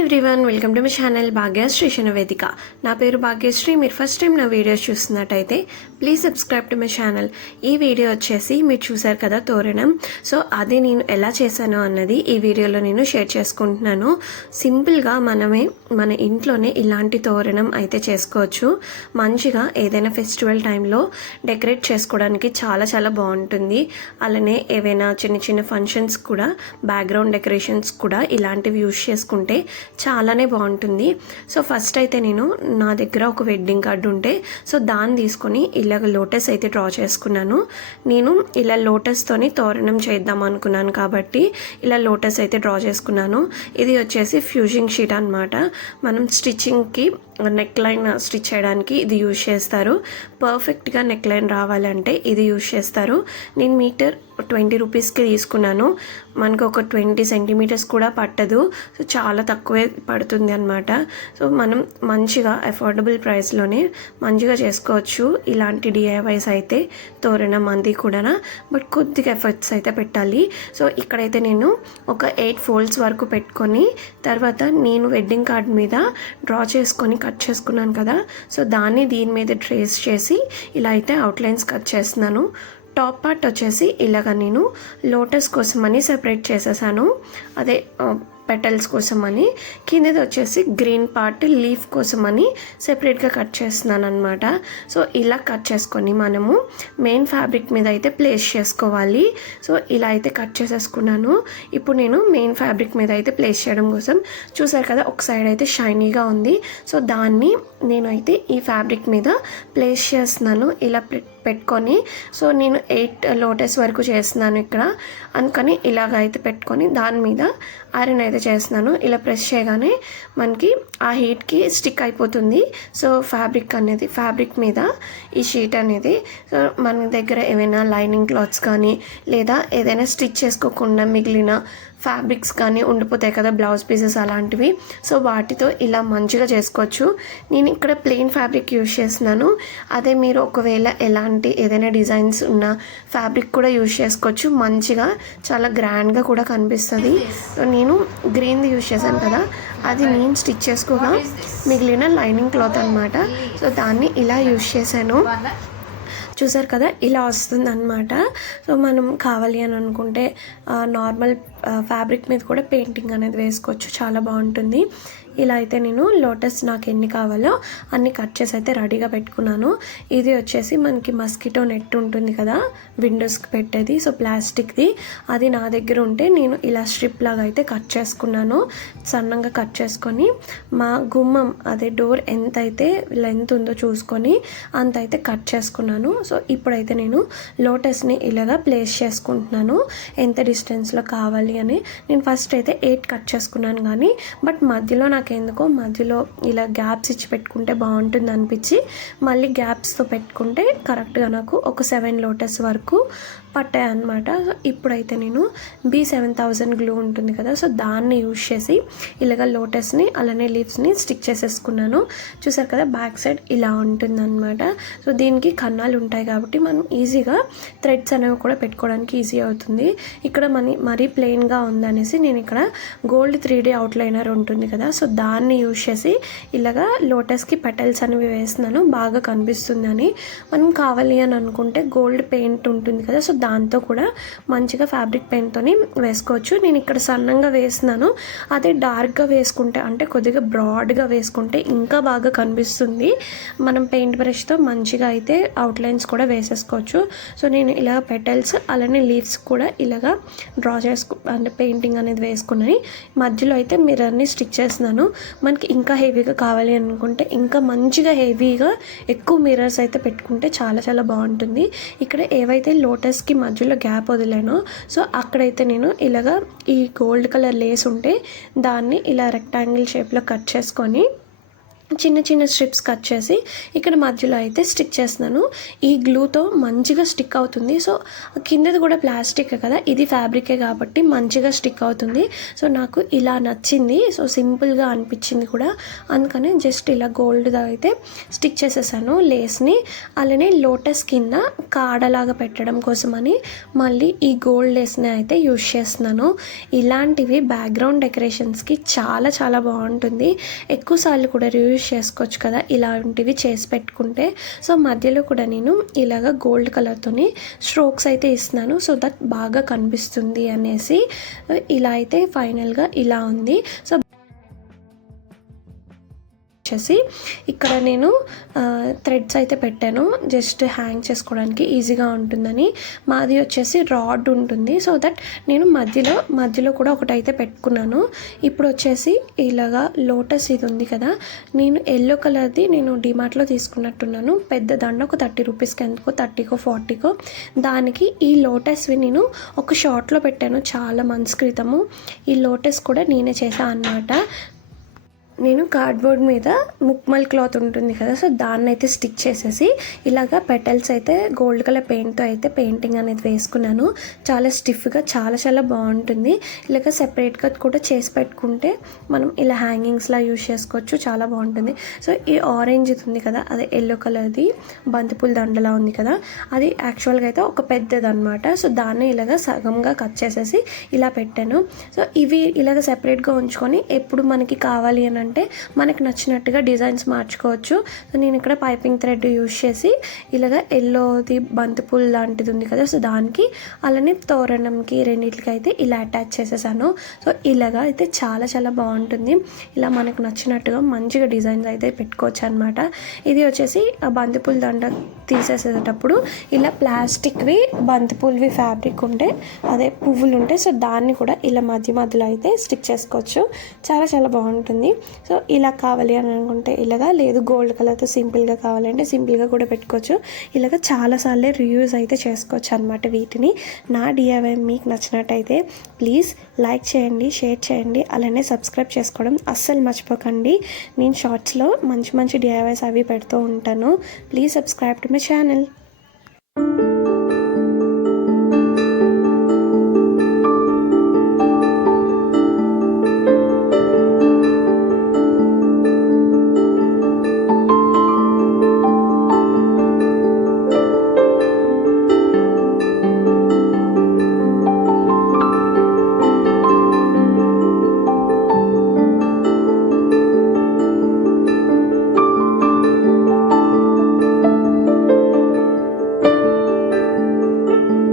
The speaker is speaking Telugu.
Everyone, welcome to my channel Bhagyashree శనవేదిక. నా పేరు భాగ్యశ్రీ. మీరు ఫస్ట్ టైం నా వీడియోస్ చూస్తున్నట్టయితే please subscribe to my channel. ఈ వీడియో వచ్చేసి మీరు చూసారు కదా తోరణం. సో అది నేను ఎలా చేశాను అన్నది ఈ వీడియోలో నేను షేర్ చేసుకుంటున్నాను. సింపుల్గా మన ఇంట్లోనే ఇలాంటి తోరణం అయితే చేసుకోవచ్చు. మంచిగా ఏదైనా ఫెస్టివల్ టైంలో డెకరేట్ చేసుకోవడానికి చాలా చాలా బాగుంటుంది. అలానే ఏవైనా చిన్న చిన్న ఫంక్షన్స్ కూడా బ్యాక్గ్రౌండ్ డెకరేషన్స్ కూడా ఇలాంటివి యూజ్ చేసుకుంటే చాలానే బాగుంటుంది. సో ఫస్ట్ అయితే నేను నా దగ్గర ఒక వెడ్డింగ్ కార్డు ఉంటే సో దాన్ని తీసుకొని ఇలాగ లోటస్ అయితే డ్రా చేసుకున్నాను. నేను ఇలా లోటస్తోని తోరణం చేద్దాం అనుకున్నాను కాబట్టి ఇలా లోటస్ అయితే డ్రా చేసుకున్నాను. ఇది వచ్చేసి ఫ్యూజింగ్ షీట్ అనమాట. మనం స్టిచ్చింగ్కి నెక్ లైన్ స్టిచ్ చేయడానికి ఇది యూజ్ చేస్తారు. పర్ఫెక్ట్గా నెక్ లైన్ రావాలంటే ఇది యూజ్ చేస్తారు. నేను మీటర్ 20 రూపీస్కి తీసుకున్నాను. మనకు ఒక 20 సెంటీమీటర్స్ కూడా పట్టదు. సో చాలా తక్కువే పడుతుంది అనమాట. సో మనం మంచిగా అఫోర్డబుల్ ప్రైస్లోనే మంచిగా చేసుకోవచ్చు ఇలాంటి డిఐవైస్ అయితే తోరణం అంది కూడా. బట్ కొద్దిగా ఎఫర్ట్స్ అయితే పెట్టాలి. సో ఇక్కడైతే నేను ఒక 8 ఫోల్డ్స్ వరకు పెట్టుకొని తర్వాత నేను వెడ్డింగ్ కార్డ్ మీద డ్రా చేసుకొని కట్ చేసుకున్నాను కదా. సో దాన్ని దీని మీద ట్రేస్ చేసి ఇలా అయితే అవుట్లైన్స్ కట్ చేస్తున్నాను. టాప్ పార్ట్ వచ్చేసి ఇలాగ నేను లోటస్ కోసం అని సెపరేట్ చేసేసాను. అదే పెటల్స్ కోసం అని. కిందది వచ్చేసి గ్రీన్ పార్ట్ లీఫ్ కోసం అని సెపరేట్గా కట్ చేస్తున్నాను అనమాట. సో ఇలా కట్ చేసుకొని మనము మెయిన్ ఫ్యాబ్రిక్ మీద అయితే ప్లేస్ చేసుకోవాలి. సో ఇలా అయితే కట్ చేసేసుకున్నాను. ఇప్పుడు నేను మెయిన్ ఫ్యాబ్రిక్ మీద అయితే ప్లేస్ చేయడం కోసం చూసారు కదా ఒక సైడ్ అయితే షైనీగా ఉంది. సో దాన్ని నేనైతే ఈ ఫ్యాబ్రిక్ మీద ప్లేస్ చేస్తున్నాను ఇలా పెట్టుకొని. సో నేను 8 లోటస్ వరకు చేస్తున్నాను ఇక్కడ అందుకని ఇలాగ అయితే పెట్టుకొని దాని మీద ఐరన్ అయితే చేస్తున్నాను. ఇలా ప్రెస్ చేయగానే మనకి ఆ హీట్కి స్టిక్ అయిపోతుంది. సో ఫ్యాబ్రిక్ మీద ఈ షీట్ అనేది. సో మన దగ్గర ఏమైనా లైనింగ్ క్లాత్స్ కానీ లేదా ఏదైనా స్టిచ్ చేసుకోకుండా మిగిలిన ఫ్యాబ్రిక్స్ కానీ ఉండిపోతాయి కదా బ్లౌజ్ పీసెస్ అలాంటివి. సో వాటితో ఇలా మంచిగా చేసుకోవచ్చు. నేను ఇక్కడ ప్లెయిన్ ఫ్యాబ్రిక్ యూజ్ చేస్తున్నాను. అదే మీరు ఒకవేళ ఏదైనా డిజైన్స్ ఉన్న ఫ్యాబ్రిక్ కూడా యూజ్ చేసుకోవచ్చు. మంచిగా చాలా గ్రాండ్గా కూడా కనిపిస్తుంది. సో నేను గ్రీన్ది యూజ్ చేశాను కదా అది నేను స్టిచ్ చేసుకోగా మిగిలిన లైనింగ్ క్లాత్ అనమాట. సో దాన్ని ఇలా యూజ్ చేశాను. చూసారు కదా ఇలా వస్తుంది అనమాట. సో మనం కావాలి అని అనుకుంటే నార్మల్ ఫ్యాబ్రిక్ మీద కూడా పెయింటింగ్ అనేది వేసుకోవచ్చు. చాలా బాగుంటుంది. ఇలా అయితే నేను లోటస్ నాకు ఎన్ని కావాలో అన్ని కట్ చేసి అయితే రెడీగా పెట్టుకున్నాను. ఇది వచ్చేసి మనకి మస్కిటో నెట్ ఉంటుంది కదా విండోస్కి పెట్టేది. సో ప్లాస్టిక్ది అది నా దగ్గర ఉంటే నేను ఇలా స్ట్రిప్ లాగా అయితే కట్ చేసుకున్నాను. సన్నంగా కట్ చేసుకొని మా గుమ్మం అదే డోర్ ఎంత అయితే లెంత్ ఉందో చూసుకొని అంత అయితే కట్ చేసుకున్నాను. సో ఇప్పుడైతే నేను లోటస్ని ఇలాగా ప్లేస్ చేసుకుంటున్నాను ఎంత డిస్టెన్స్లో కావాలి అని. నేను ఫస్ట్ అయితే 8 కట్ చేసుకున్నాను కానీ బట్ మధ్యలో నాకెందుకో మధ్యలో ఇలా గ్యాప్స్ ఇచ్చి పెట్టుకుంటే బాగుంటుంది అనిపించి మళ్ళీ గ్యాప్స్తో పెట్టుకుంటే కరెక్ట్గా నాకు ఒక 7 లోటస్ వరకు పట్టాయి అనమాట. సో ఇప్పుడైతే నేను B7000 గ్లూ ఉంటుంది కదా సో దాన్ని యూజ్ చేసి ఇలాగ లోటస్ని అలానే లీవ్స్ని స్టిక్ చేసేసుకున్నాను. చూసారు కదా బ్యాక్ సైడ్ ఇలా ఉంటుంది అనమాట. సో దీనికి కన్నాలు ఉంటాయి కాబట్టి మనం ఈజీగా థ్రెడ్స్ అనేవి కూడా పెట్టుకోవడానికి ఈజీ అవుతుంది. ఇక్కడ మరీ ప్లెయిన్గా ఉందనేసి నేను ఇక్కడ గోల్డ్ 3D అవుట్లైనర్ ఉంటుంది కదా సో దాన్ని యూజ్ చేసి ఇలాగా లోటస్కి పెటల్స్ అనేవి వేస్తున్నాను బాగా కనిపిస్తుందని. మనం కావాలి అని అనుకుంటే గోల్డ్ పెయింట్ ఉంటుంది కదా సో దాంతో కూడా మంచిగా ఫ్యాబ్రిక్ పెయింట్తో వేసుకోవచ్చు. నేను ఇక్కడ సన్నంగా వేస్తున్నాను. అదే డార్క్గా వేసుకుంటే అంటే కొద్దిగా బ్రాడ్గా వేసుకుంటే ఇంకా బాగా కనిపిస్తుంది. మనం పెయింట్ బ్రష్తో మంచిగా అయితే అవుట్లైన్స్ కూడా వేసేసుకోవచ్చు. సో నేను ఇలా పెటల్స్ అలానే లీవ్స్ కూడా ఇలాగా డ్రా అంటే పెయింటింగ్ అనేది వేసుకున్నాయి. మధ్యలో అయితే మిర్రర్ని స్టిక్ చేస్తున్నాను. మనకి ఇంకా హెవీగా కావాలి అనుకుంటే ఇంకా మంచిగా హెవీగా ఎక్కువ మిర్రర్స్ అయితే పెట్టుకుంటే చాలా చాలా బాగుంటుంది. ఇక్కడ ఏవైతే లోటస్కి మధ్యలో గ్యాప్ వదిలానో సో అక్కడైతే నేను ఇలాగా ఈ గోల్డ్ కలర్ లేస్ ఉంటే దాన్ని ఇలా రెక్టాంగిల్ షేప్లో కట్ చేసుకొని చిన్న చిన్న స్ట్రిప్స్ కట్ చేసి ఇక్కడ మధ్యలో అయితే స్టిక్ చేస్తున్నాను. ఈ గ్లూతో మంచిగా స్టిక్ అవుతుంది. సో కిందది కూడా ప్లాస్టిక్ కదా, ఇది ఫ్యాబ్రికే కాబట్టి మంచిగా స్టిక్ అవుతుంది. సో నాకు ఇలా నచ్చింది. సో సింపుల్గా అనిపించింది కూడా, అందుకని జస్ట్ ఇలా గోల్డ్గా అయితే స్టిక్ చేసేసాను లేస్ని. అలానే లోటస్ కింద కాడలాగా పెట్టడం కోసమని మళ్ళీ ఈ గోల్డ్ లేస్ని అయితే యూజ్ చేస్తున్నాను. ఇలాంటివి బ్యాక్గ్రౌండ్ డెకరేషన్స్కి చాలా చాలా బాగుంటుంది. ఎక్కువసార్లు కూడా యూజ్ చేసుకోవచ్చు కదా ఇలాంటివి చేసి పెట్టుకుంటే. సో మధ్యలో కూడా నేను ఇలాగ గోల్డ్ కలర్తోని స్ట్రోక్స్ అయితే ఇస్తున్నాను, సో దట్ బాగా కనిపిస్తుంది అనేసి. ఇలా అయితే ఫైనల్గా ఇలా ఉంది. సో వచ్చేసి ఇక్కడ నేను థ్రెడ్స్ అయితే పెట్టాను, జస్ట్ హ్యాంగ్ చేసుకోవడానికి ఈజీగా ఉంటుందని. మాది వచ్చేసి రాడ్ ఉంటుంది, సో దట్ నేను మధ్యలో కూడా ఒకటైతే పెట్టుకున్నాను. ఇప్పుడు వచ్చేసి ఇలాగా లోటస్ ఇది ఉంది కదా, నేను ఎల్లో కలర్ది నేను డిమార్ట్లో తీసుకున్నట్టున్నాను. పెద్ద దండ ఒక 30 రూపీస్కి, ఎందుకో 30కో 40కో. దానికి ఈ లోటస్వి నేను ఒక షార్ట్లో పెట్టాను చాలా మంత్స్ క్రితము. ఈ లోటస్ కూడా నేనే చేశాను అన్నమాట. నేను కార్డ్బోర్డ్ మీద ముక్మల్ క్లాత్ ఉంటుంది కదా, సో దాన్ని అయితే స్టిక్ చేసేసి ఇలాగా పెటల్స్ అయితే గోల్డ్ కలర్ పెయింట్తో అయితే పెయింటింగ్ అనేది వేసుకున్నాను. చాలా స్టిఫ్గా చాలా చాలా బాగుంటుంది. ఇలాగ సెపరేట్గా కూడా చేసి పెట్టుకుంటే మనం ఇలా హ్యాంగింగ్స్లా యూజ్ చేసుకోవచ్చు, చాలా బాగుంటుంది. సో ఈ ఆరెంజ్ ఉంది కదా, అదే ఎల్లో కలర్ది బంతిపూల దండలా ఉంది కదా, అది యాక్చువల్గా అయితే ఒక పెద్దది అనమాట. సో దాన్ని ఇలాగ సగంగా కట్ చేసేసి ఇలా పెట్టాను. సో ఇవి ఇలాగ సెపరేట్గా ఉంచుకొని ఎప్పుడు మనకి కావాలి అని అంటే మనకు నచ్చినట్టుగా డిజైన్స్ మార్చుకోవచ్చు. సో నేను ఇక్కడ పైపింగ్ థ్రెడ్ యూజ్ చేసి ఇలాగ ఎల్లోది బంతిపూల్ లాంటిది ఉంది కదా, సో దానికి అలానే తోరణంకి రెండింటికి అయితే ఇలా అటాచ్ చేసేసాను. సో ఇలాగ అయితే చాలా చాలా బాగుంటుంది. ఇలా మనకు నచ్చినట్టుగా మంచిగా డిజైన్స్ అయితే పెట్టుకోవచ్చు అనమాట. ఇది వచ్చేసి ఆ బంతిపూల దండ తీసేసేటప్పుడు ఇలా ప్లాస్టిక్వి బంతిపూలవి ఫ్యాబ్రిక్ ఉంటే, అదే పువ్వులు ఉంటే, సో దాన్ని కూడా ఇలా మధ్యలో అయితే స్టిక్ చేసుకోవచ్చు. చాలా చాలా బాగుంటుంది. సో ఇలా కావాలి అని అనుకుంటే ఇలాగా, లేదు గోల్డ్ కలర్తో సింపుల్గా కావాలంటే సింపుల్గా కూడా పెట్టుకోవచ్చు. ఇలాగ చాలాసార్లు రీయూజ్ అయితే చేసుకోవచ్చు అనమాట వీటిని. నా డిఐవై మీకు నచ్చినట్టయితే ప్లీజ్ లైక్ చేయండి, షేర్ చేయండి, అలానే సబ్స్క్రైబ్ చేసుకోవడం అస్సలు మర్చిపోకండి. నేను షార్ట్స్లో మంచి మంచి డిఐవైస్ అవి పెడుతూ ఉంటాను. Please subscribe to my channel.